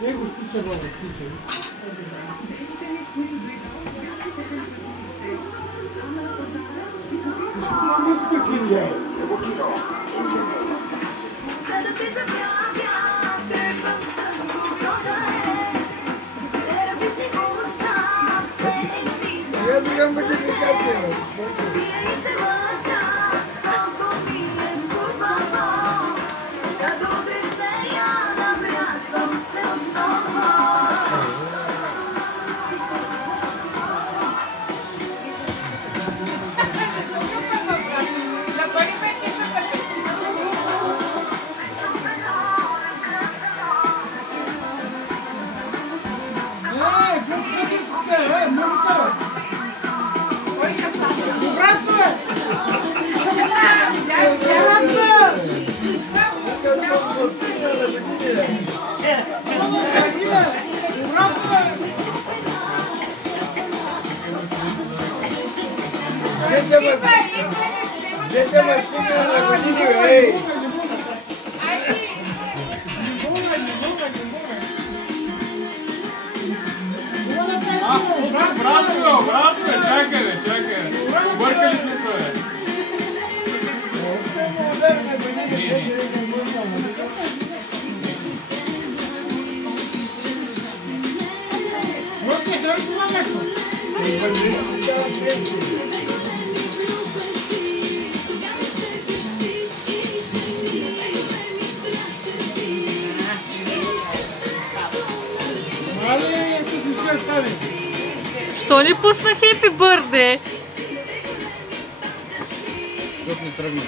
Него стича вода, стича. Музика свиря. Я думаю, мы не хотели. Gente vacina na cozinha, ei! Bravo, чакай. Бъркали сме се. Що ни пусна Happy Birthday? Чтоб не травить.